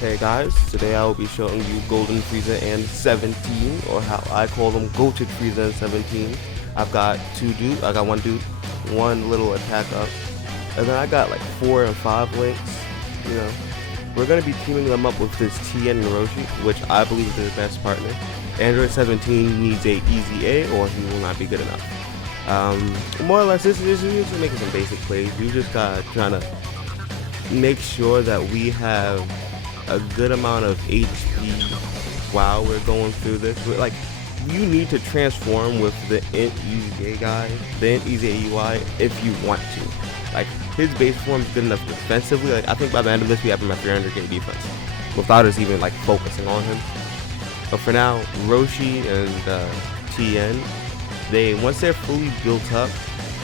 Hey guys, today I will be showing you Golden Frieza and 17, or how I call them GOATED Frieza and 17. I've got I got one dude, one little attack up, and then I got like 4 and 5 links, you know. We're going to be teaming them up with this Tien and Roshi, which I believe is their best partner. Android 17 needs a easy A or he will not be good enough. More or less, this is just making some basic plays. You just got trying to make sure that we have a good amount of HP while we're going through this. Like, you need to transform with the int easy A guy, the int easy AUI, if you want to. Like, his base form is good enough defensively. Like, I think by the end of this we have him at 300k defense without us even like focusing on him. But for now, Roshi and Tien, once they're fully built up,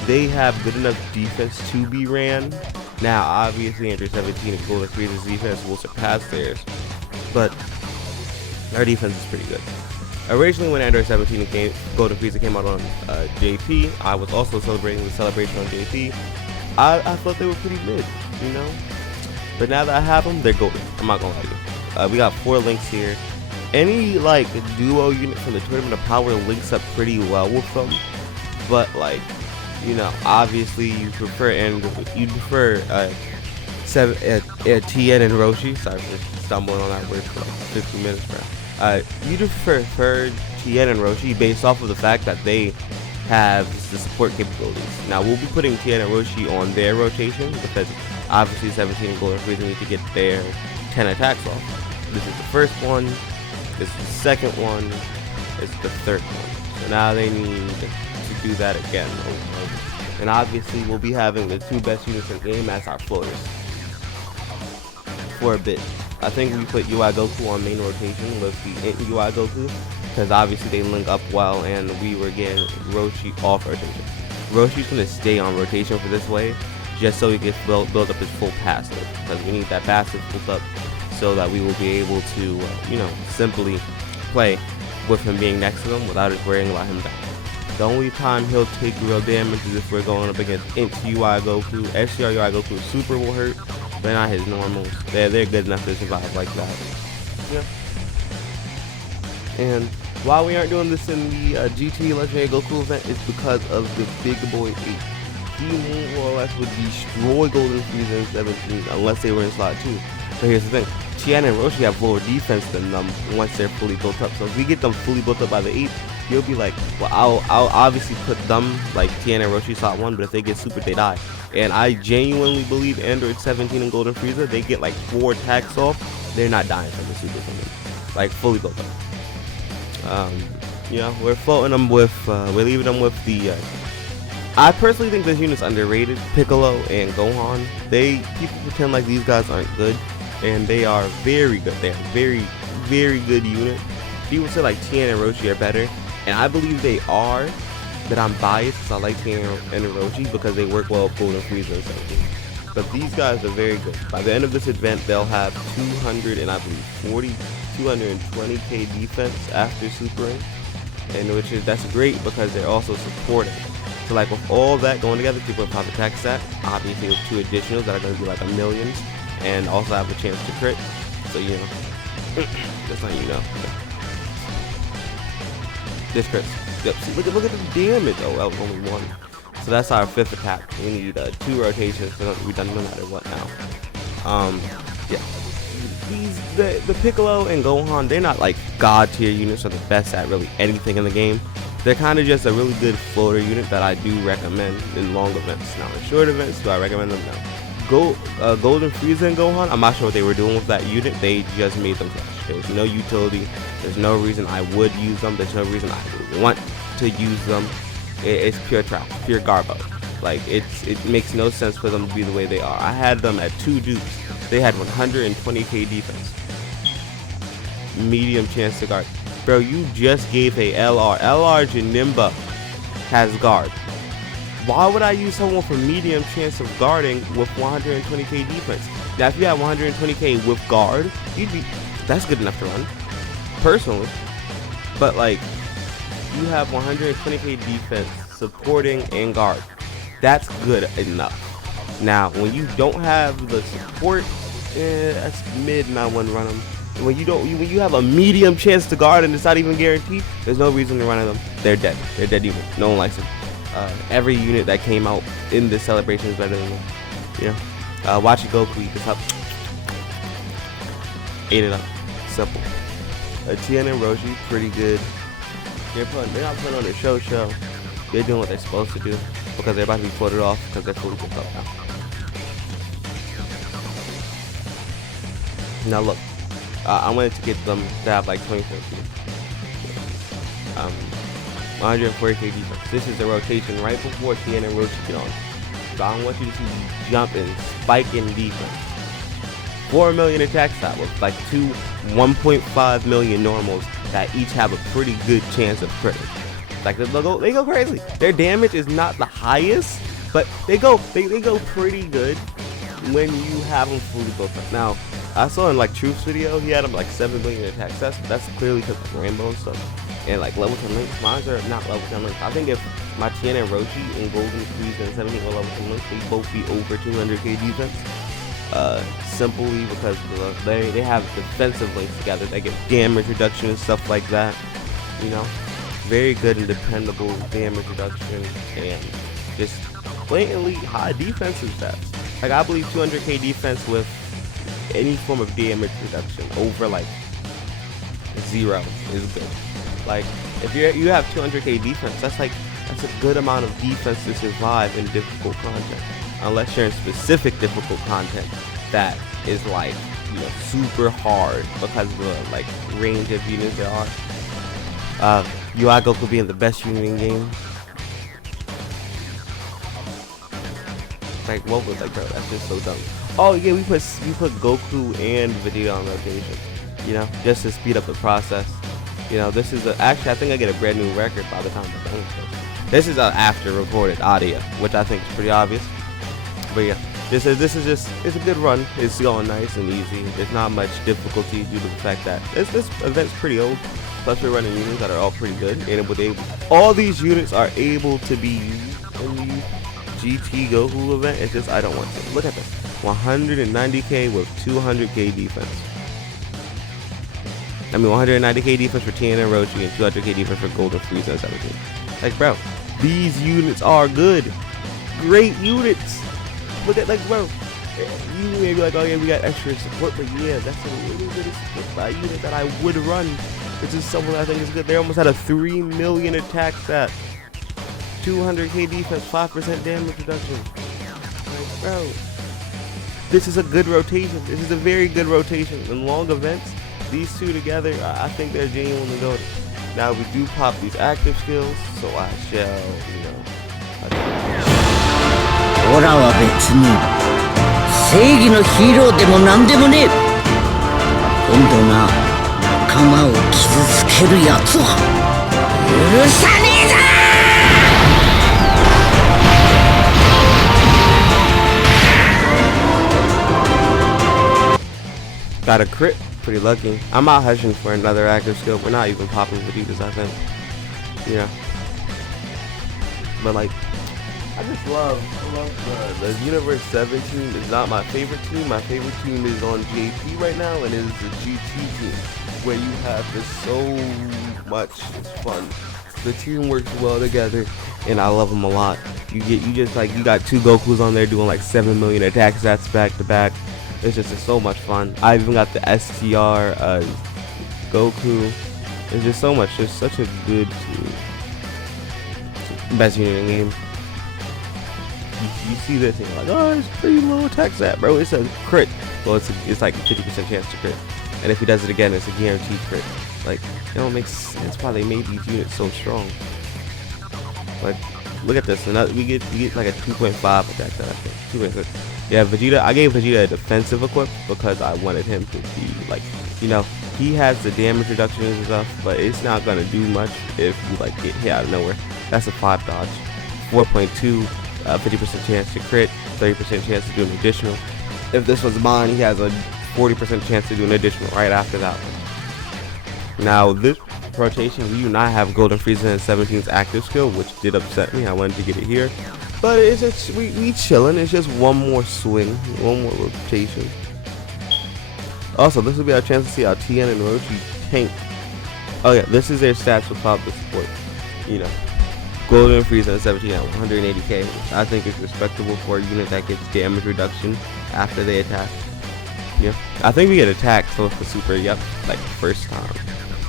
they have good enough defense to be ran. Now, obviously, Android 17 and Golden Frieza's defense will surpass theirs, but our defense is pretty good. Originally, when Android 17 and Golden Frieza came out on JP, I was also celebrating the celebration on JP. I thought they were pretty mid, you know? But now that I have them, they're golden. I'm not gonna lie to you. We got 4 links here. Any, like, duo unit from the Tournament of Power links up pretty well with them, but, like, you know, obviously you prefer Tien and Roshi. Sorry for stumbling on that word for like 50 minutes, bro. You prefer Tien and Roshi based off of the fact that they have the support capabilities. Now we'll be putting Tien and Roshi on their rotation because obviously 17 and Golden Frieza need to get their 10 attacks off. This is the first one. This is the second one. This is the third one. So now they need to do that again. And obviously we'll be having the 2 best units in the game as our floaters for a bit. I think we put UI Goku on main rotation with the int UI Goku because obviously they link up well, and we were getting Roshi off rotation. Roshi's going to stay on rotation for this wave just so he can build up his full passive, because we need that passive built up so that we will be able to you know, simply play with him being next to them without us worrying about him dying. The only time he'll take real damage is if we're going up against int UI Goku. SCR UI Goku super will hurt, but not his normals. They're good enough to survive like that. Yeah. And while we aren't doing this in the GT Legendary Goku event, it's because of the Big Boy 8. He more or less would destroy Golden Frieza in 17 unless they were in slot 2. But here's the thing. Tien and Roshi have lower defense than them once they're fully built up. So if we get them fully built up by the 8, you'll be like, well, I'll obviously put them like Tien and Roshi slot 1, but if they get super, they die. And I genuinely believe Android 17 and Golden Frieza, they get like 4 attacks off, they're not dying from the super from them. Like fully built up. You know, we're floating them with, we're leaving them with the, I personally think this unit's underrated. Piccolo and Gohan. People pretend like these guys aren't good, and they are very good. They're very, very good unit. People say like Tien and Roshi are better, and I believe they are, but I'm biased because I like Tien and Roshi because they work well with Golden Frieza and 17. But these guys are very good. By the end of this event, they'll have 220k defense after supering, and that's great because they're also supporting. So like with all that going together, 2.5 attack stat, obviously with 2 additionals that are going to be like a millions, and also have a chance to crit. So you know, just like you know. This crits. Yep. See, look at the damage. Oh, that was only 1. So that's our 5th attack. We need 2 rotations for them to be done no matter what now. Yeah. The Piccolo and Gohan, they're not like god tier units or the best at really anything in the game. They're kind of just a really good floater unit that I do recommend in long events. Now in short events, do I recommend them? No. Golden Frieza and Gohan, I'm not sure what they were doing with that unit. They just made them clutch. There's no utility. There's no reason I would use them. There's no reason I would want to use them. It's pure trap, pure garbo. Like, it makes no sense for them to be the way they are. I had them at 2 dupes. They had 120k defense. Medium chance to guard. Bro, you just gave a LR. LR Janimba has guard. Why would I use someone for medium chance of guarding with 120k defense? Now, if you have 120k with guard, that's good enough to run, personally. But like, you have 120k defense, supporting, and guard. That's good enough. Now, when you don't have the support That's mid, and I wouldn't run them. When you have a medium chance to guard and it's not even guaranteed, there's no reason to run them. They're dead. They're dead even. No one likes them. Every unit that came out in this celebration is better than them. You know, watch it Goku eat this up. Ate it up. Simple. Tien and Roshi, pretty good. They're not putting on their show. They're doing what they're supposed to do because they're about to be floated off because they're fully cooked up now. Now look, I wanted to get them to have like 2014. 140k defense. This is the rotation right before Tien and Roshi get on. So I want you to see jump and spike in defense. 4 million attack stat with like 1.5 million normals that each have a pretty good chance of crit. Like they go crazy. Their damage is not the highest, but they go pretty good when you have them fully built up. Now, I saw in like Truth's video, he had them like 7 million attack stats. That's clearly because of rainbow and stuff. And like level 10 links, mine are not level 10 links. I think if my Tien and Roshi and Golden Frieza and 17 were level 10 links, they'd both be over 200k defense. Simply because they have defensive links together. They get damage reduction and stuff like that. You know, very good and dependable damage reduction and just blatantly high defensive stats. Like I believe 200k defense with any form of damage reduction over like 0 is good. Like if you have 200k defense, that's a good amount of defense to survive in difficult content. Unless you're in specific difficult content that is like, you know, super hard because of the like range of units there are. UI Goku being the best unit in game. Like what was like, bro? That's just so dumb. Oh yeah, we put Goku and Vegeta on rotation. You know, just to speed up the process. You know, this is actually I think I get a brand new record by the time I'm done with this. This is after recorded audio, which I think is pretty obvious. But yeah, this is just it's a good run. It's going nice and easy. There's not much difficulty due to the fact that this event's pretty old. Plus we're running units that are all pretty good, and all these units are able to be used in the GT Goku event. It's just I don't want to. Look at this, 190k with 200k defense. I mean 190k defense for Tien and Roshi and 200k defense for Golden Frieza and 17. Like bro, these units are good, great units. Look at, like, bro, you may be like, oh yeah, we got extra support, but yeah, that's a really good support by unit that I would run. This is someone I think is good. They almost had a 3 million attack stat, 200k defense, 5% damage reduction. Like, bro, this is a good rotation. This is a very good rotation. In long events, these two together, I think they're genuinely good. Now we do pop these active skills, so I shall, you know. オラは別に正義のヒーローでもなんでもねえ。今度な、仲間を傷つけるやつは許さねえぞ。 Got a crit, pretty lucky. I'm out hushing for another active skill. We're not even popping Vegetas, I think. Yeah. But like, I just love the Universe 7 team is not my favorite team. My favorite team is on JP right now, and it is the GT team, where you have just so much fun. The team works well together, and I love them a lot. You got 2 Gokus on there doing like 7 million attack stats back to back. It's just so much fun. I even got the STR Goku. It's just so much. Just such a good team. Best unit in the game. You see this and you're like, oh, it's pretty low attack stat, bro. It's a crit. Well, it's like a 50% chance to crit. And if he does it again, it's a guaranteed crit. Like, it don't make sense why they made these units so strong. Like, look at this. And we get like a 2.5 attack stat, I think. 2.6. Yeah, Vegeta. I gave Vegeta a defensive equip because I wanted him to be like, you know, he has the damage reduction and stuff, but it's not gonna do much if you like get hit out of nowhere. That's a 5 dodge, 4.2, 50% chance to crit, 30% chance to do an additional. If this was mine, he has a 40% chance to do an additional right after that one. Now this rotation, we do not have Golden Frieza and 17's active skill, which did upset me. I wanted to get it here, but it's just we chilling. It's just one more swing, one more rotation. Also, this will be our chance to see how Tien and Roshi tank. Oh yeah, this is their stats without the support. You know, Golden Frieza and 17 at 180k, which I think is respectable for a unit that gets damage reduction after they attack. Yeah, I think we get attacked both for super. Yep, like first time.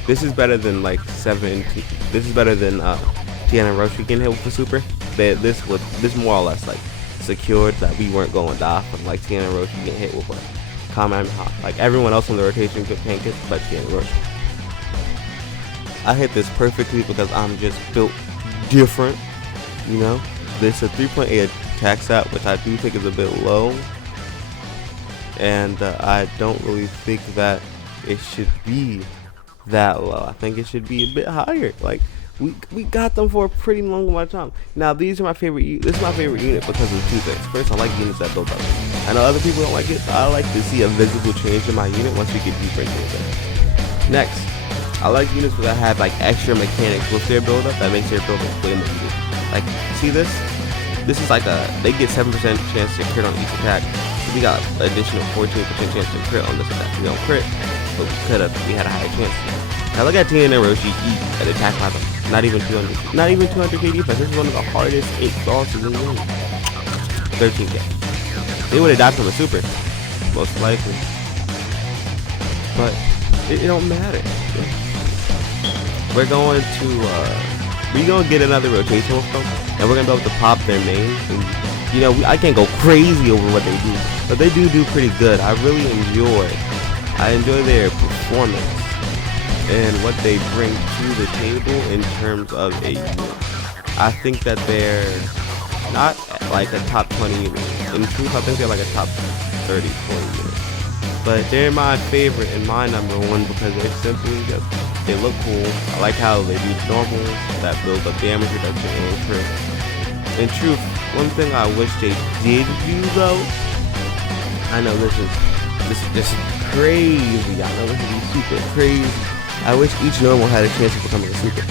This is better than like 17. This is better than Tien and Roshi getting hit with the super. This more or less like secured that we weren't going to die from like Tien and Roshi getting hit with a Kamehameha. Like everyone else in the rotation could tank it, but Tien and Roshi. I hit this perfectly because I'm just built different, you know. This is a 3.8 attack stat, which I do think is a bit low, and I don't really think that it should be that low. I think it should be a bit higher. Like we got them for a pretty long amount of time. Now these are my favorite. This is my favorite unit because of two things. First, I like units that build up. I know other people don't like it, but I like to see a visible change in my unit once we get deeper into it. Next, I like units that have like extra mechanics with their build up that makes their build up way more easy. Like, see this? This is like they get 7% chance to crit on each attack. We got additional 14% chance to crit on this attack. We don't crit, but we had a higher chance. Now look at Tien and Roshi eat an attack by them. Not even 200k defense. This is one of the hardest 8 bosses in the game. 13k. They would have died from a super, most likely. But it don't matter. We're going to get another rotation with them, and we're gonna be able to pop their names. And, you know, I can't go crazy over what they do, but they do pretty good. I really enjoy their performance and what they bring to the table in terms of a unit. I think that they're not like a top 20 unit. In truth, I think they're like a top 30, 40 unit. But they're my favorite and my number one because they're simply just, they look cool. I like how they do normals that build up damage reduction and crit. In truth, one thing I wish they did do though, I know this is crazy. I know this is super crazy. I wish each normal had a chance of becoming a super.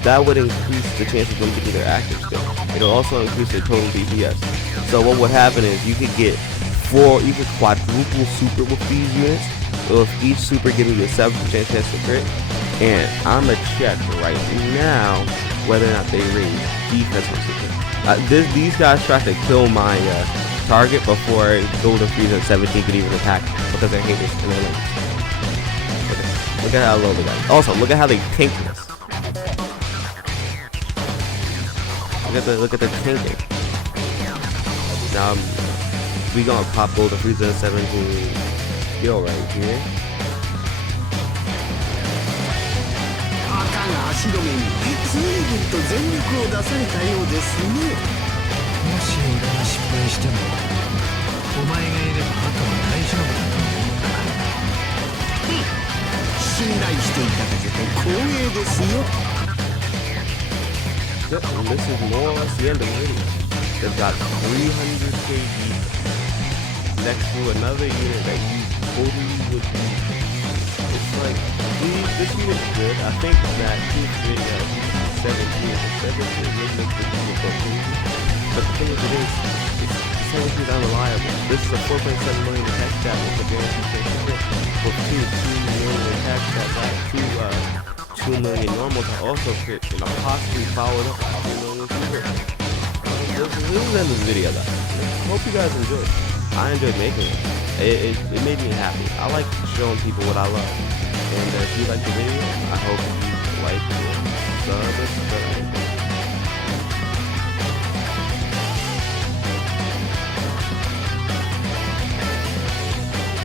That would increase the chance of them getting their active skill. It'll also increase their total DPS. So what would happen is you could quadruple super with these units. So if each super gives you a 7% chance to crit, and I'ma check right now whether or not they raise defense on super. These guys tried to kill my target before Golden Frieza 17 could even attack because they're haters and they're like, look at how low they got. Also, look at how they tank this. Look at the tanking. Now we gonna pop Golden Frieza 17 skill right here. 赤が足止めに随分と全力を出されたようですね。もし俺が失敗してもお前がいればあとは大丈夫だと思うから。信頼していただけて光栄ですよ。 Yep, and this is more or less the end of the video. They've got 300k defense next to another unit that you totally would be. It's like, this unit is good. I think that this video, 17 would make this unit go crazy. But the thing is, it's 17 is unreliable. This is a 4.7 million attack stat with a guaranteed chance to hit. With 2 million attack stat, that 2 million normals are also crit, and I'll possibly follow it up by 2 million super. This is the end of the video though. Hope you guys enjoyed. I enjoyed making it. It made me happy. I like showing people what I love. And if you like the video, I hope you like it, subscribe.